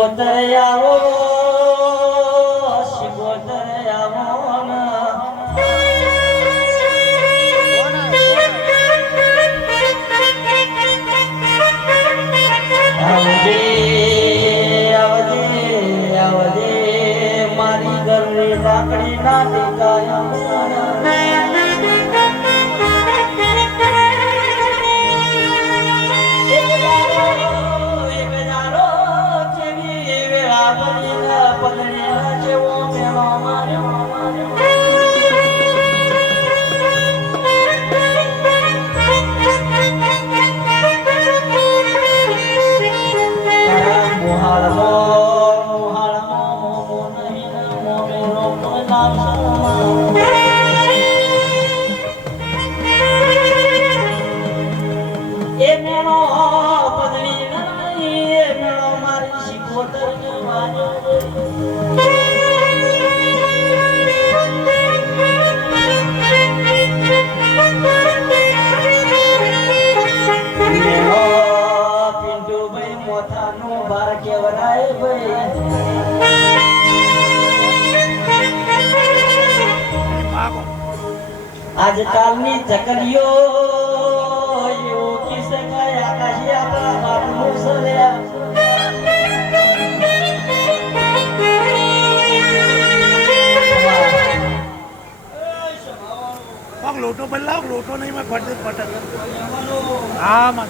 શિકોતર આવો શિકોતર આવો મારી ઘરની લાકડી ના ટીકાયા આજકાલની ચકલીઓ કી આકાશી આપણા બાપનું સર્યા લોટો બદલાવ લોટો નહીં મેં ફટે ફટે હા માં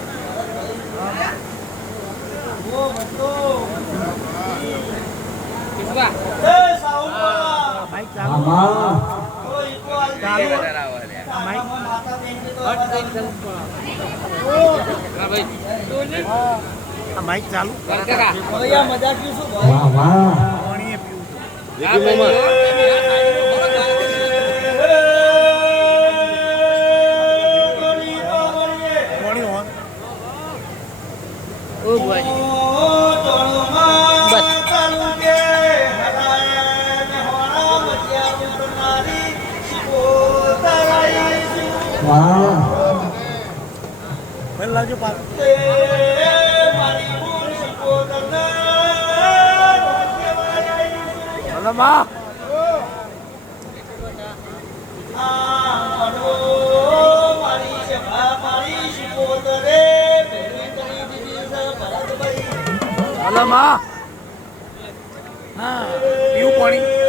ભાઈ ચાલુ. આમાં ચાલુ. આ માઈક ચાલુ. વાહ વાહ. પાણીએ પીવું વાહ ભલે લાવજો પાક ભલે માં ભલે માં હા પીવું પાણી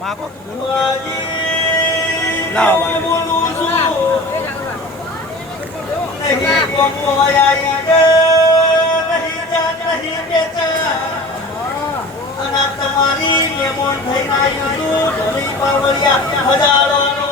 માગો. બાકી. તમારી મેમોન થઈને આવ્યું છું ધણી પાવડિયા હજારોનો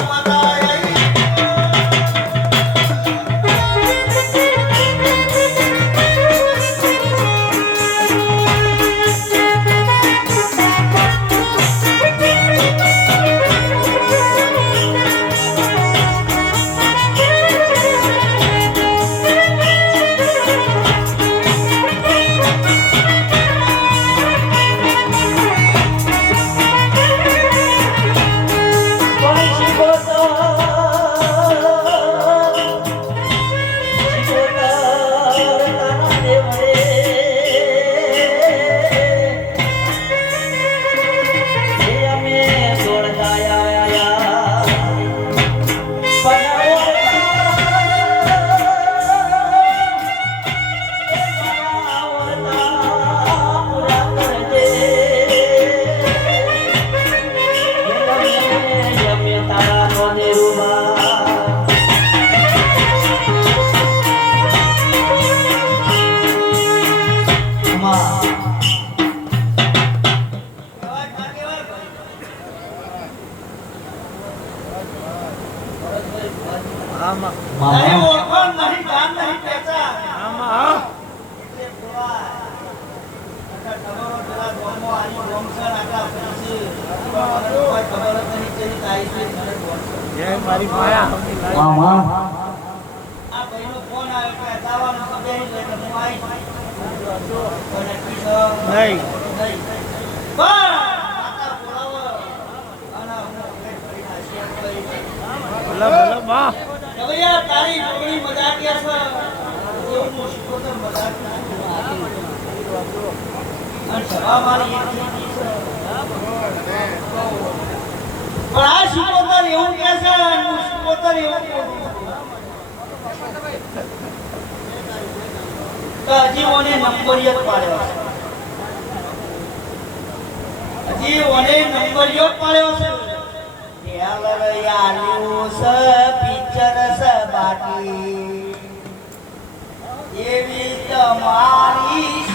મામા. જય મારી માયા. માં તારી છોકરી મજા કે છે એવું હું શીખોતર મજાક અને સભા મારી એટલી જ છે. પણ આ સુપોતર એવું કે છે સુપોતર એવું. તો હજી ઓને નંબરિયત પાડ્યો છે. હજી ઓને નંબરિયત પાડ્યો છે. યાલું સ પિક્ચર એવી તમારી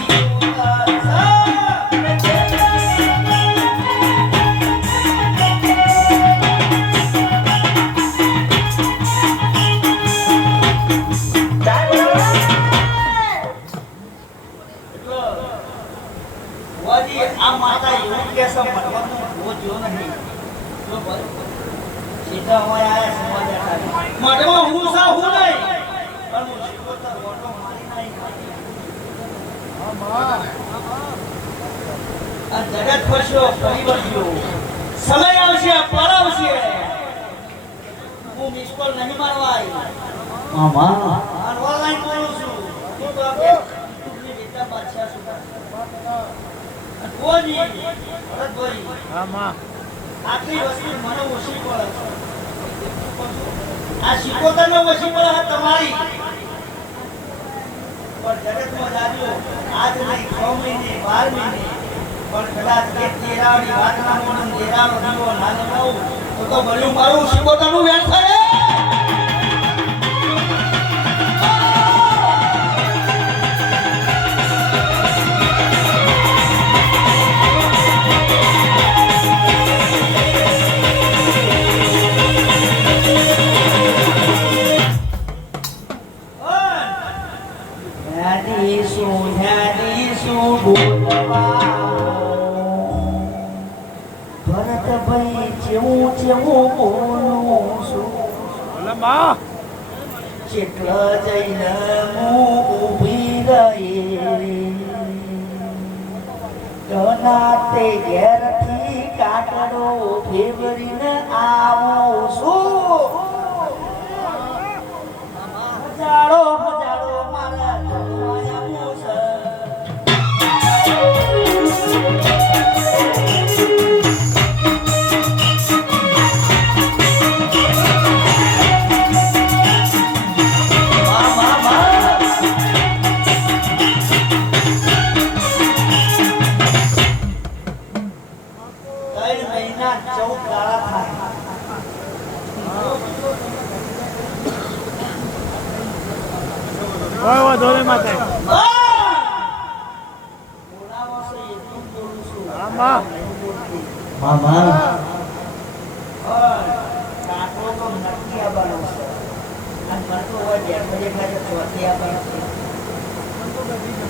આ માતા એવું કે છે મતલબ હું જો નહીં. સીધા આયા સમાજ. હું સા હું નહીં. પણ હું શીખોતર ઓટો મારી નહીં. આ જગત ફસ્યો ફરી સમય આવશે પળ હું મિસ કોલ નહીં મારવા આવી મામા અને ઓનલાઈન બોલું છું? તું તો આપણે તું વિદ્યા બાદશાહ છું. અને કોઈ ભરતભાઈ. આમાં. આટલી વસ્તુ મને તમારી. પણ જગતમાં જાજો, આજ નહીં, છ મહિને, બાર મહિને. પણ કદાચ કે તેરાની વાત ના મોડું તેરાનો દીવો ના લગાવું, તો તો ભલ્યું મારું શીખોતરનું વેણ થાય. ભરતભાઈ જેવું જેવું બોલું છું જઈને ઊભી રહી ગનાતે ઘેરથી કાકડો ફેવરીને આવું છું છે.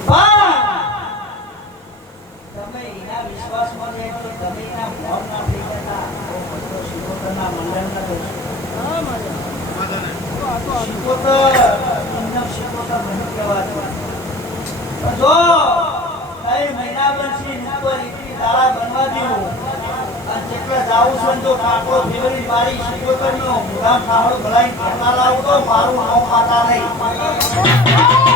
પણ તમે એના વિશ્વાસમાં જાય તો તમે એના મોહ ના થઈ જતા. શિકોતરના મંડળના દોષ. શિકોતર, એમનો શિકોતર નહીં કહેવાતું. તો જો કઈ મહિના બનશે ને ઉપર એકલી દાડા બનવા દેવું અને જેટલા ઠાકોર દેવરી બારી શિકોતરનો મુધામ ઠામડું ભલાઈ ઘરના લાવતો મારું નામ ખાતા નહીં.